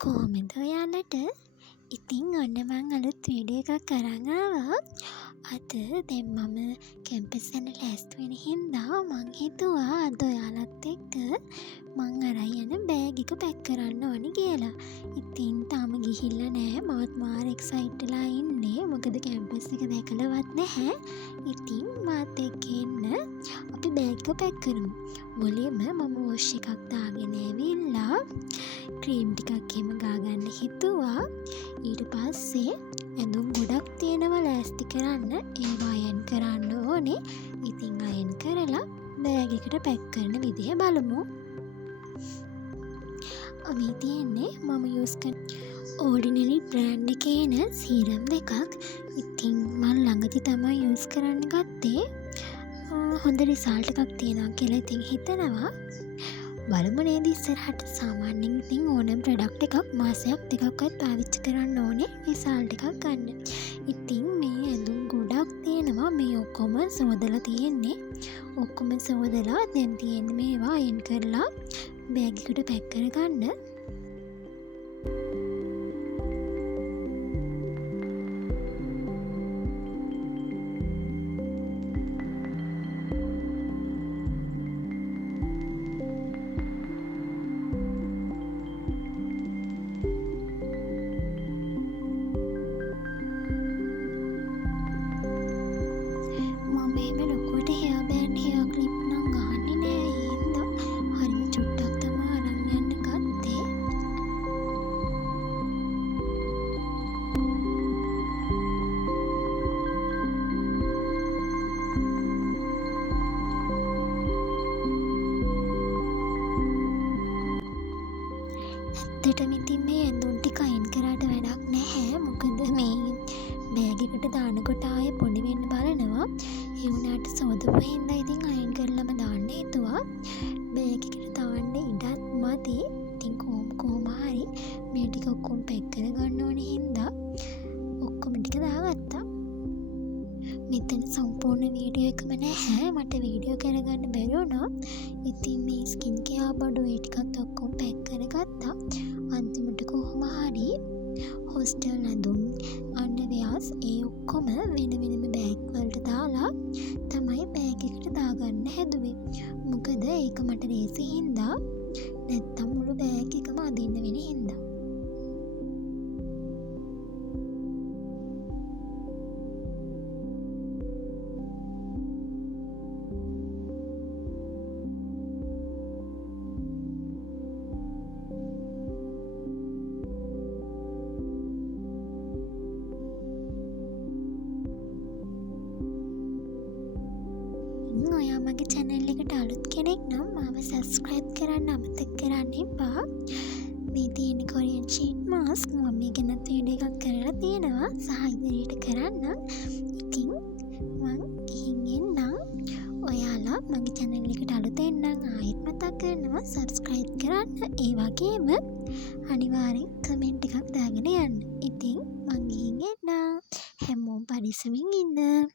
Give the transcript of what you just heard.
කොහොමද ඔයාලට? ඉතින් ඔන්න මං අලුත් වීඩියෝ එකක් අරන් ආවා. අද දැන් මම කැම්පස් යන්න ලෑස්ති වෙන හින්දා මං හිතුවා අද ඔයාලත් එක්ක මං අරන් යන බෑග් එක පැක් කරන්න ඕනි කියලා. ඉතින් තාම ගිහිල්ලා නෑ. මාත් මාර එක්සයිට් වෙලා ඉන්නේ. මොකද කැම්පස් එක දැකලවත් නැහැ. ඉතින් මාත් එක්ක එන්න අපි බෑග් එක පැක් කරමු. මුලින්ම මම වොෂ් එකක් දාගෙන ඇවිල්ලා ක්‍රීම් ටිකක් එහෙම ගාගන්න හිතුවා. ඊට පස්සේ ඇඳුම් ගොඩක් තියෙනවා ලෑස්ති කරන්න. ඒවා අයන් කරන්න ඕනේ. ඉතින් අයන් කරලා බෑග් එකට පැක් කරන විදිහ බලමු. අපි තියන්නේ මම යූස් කරන ඕඩිනරි බ්‍රෑන්ඩ් එකේ එන සීරම් දෙකක්. ඉතින් මම ළඟදි තමයි යූස් කරන්න ගත්තේ. හොඳ රිසල්ට් එකක් තියෙනවා කියලා ඉතින් හිතනවා. බලමු නේද ඉස්සරහට. සාමාන්‍යයෙන් ඉතින් ඕනම ප්‍රොඩක්ට් එකක් මාසයක් දෙකක්වත් පාවිච්චි කරන්න ඕනේ රිසල්ට් එකක් ගන්න. ඉතින් මේ ඇඳුම් ගොඩක් තියෙනවා. මේ ඔක්කොම සෝදලා තියෙන්නේ. ඔක්කොම සෝදලා දැන් තියෙන්නේ මේවා අයන් කරලා බෑග් එකට පැක් කරගන්න. ඇත්තටම ඉතින් මේ ඇඳුම් ටික අයින් කරාට වැඩක් නැහැ. මොකද මේ බෑග් එකට දානකොට ආයේ පොඩි වෙන්න බලනවා. ඒ වුණාට සෝදපු හින්දා ඉතින් අයින් කරලම දාන්න හිතුවා. බෑග් එකට දාන්න ඉඩක් මදි. ඉතින් කොහොම හරි මේ ටික ඔක්කොම පැක් කරගන්න ඕනේ හින්දා ඔක්කොම ටික දාගත්තා. මෙතන සම්පූර්ණ වීඩියෝ එකම නැහැ. මට වීඩියෝ කරගන්න බැරි වුණා. ඉතින් මේ ස්කින් කෙයාර් බඩු ඒ ටිකත් ඔක්කොම පැක් කරගත්තා. අන්තිමට කොහොම හරි හොස්ටල් ඇඳුම් අන්ඩර්වෙයර්ස් ඒ ඔක්කොම වෙන වෙනම බෑග් වලට දාලා තමයි බෑග් එකට දාගන්න හැදුවේ. මොකද ඒක මට ලේසි හින්දා. නැත්තම් මුළු බෑග් එකම අදින්න වෙන හින්දා. ඔයා මගේ channel එකට අලුත් කෙනෙක් නම් මාව subscribe කරන්න අමතක කරන්න එපා. මේ තියෙන Korean sheet mask මම මේ ගැනත් වීඩියෝ එකක් කරලා තියෙනවා. සහ ඉදිරියට කරන්න. ඉතින් මං ගිහින් එන්නම්. ඔයාලා මගේ channel එකට අලුතෙන් නම් ආයෙත් මතක් කරනවා subscribe කරන්න. ඒ වගේම අනිවාර්යෙන් comment එකක් දාගෙන යන්න. ඉතින් මං ගිහින් එන්නම්. හැමෝම පරිස්සමින් ඉන්න.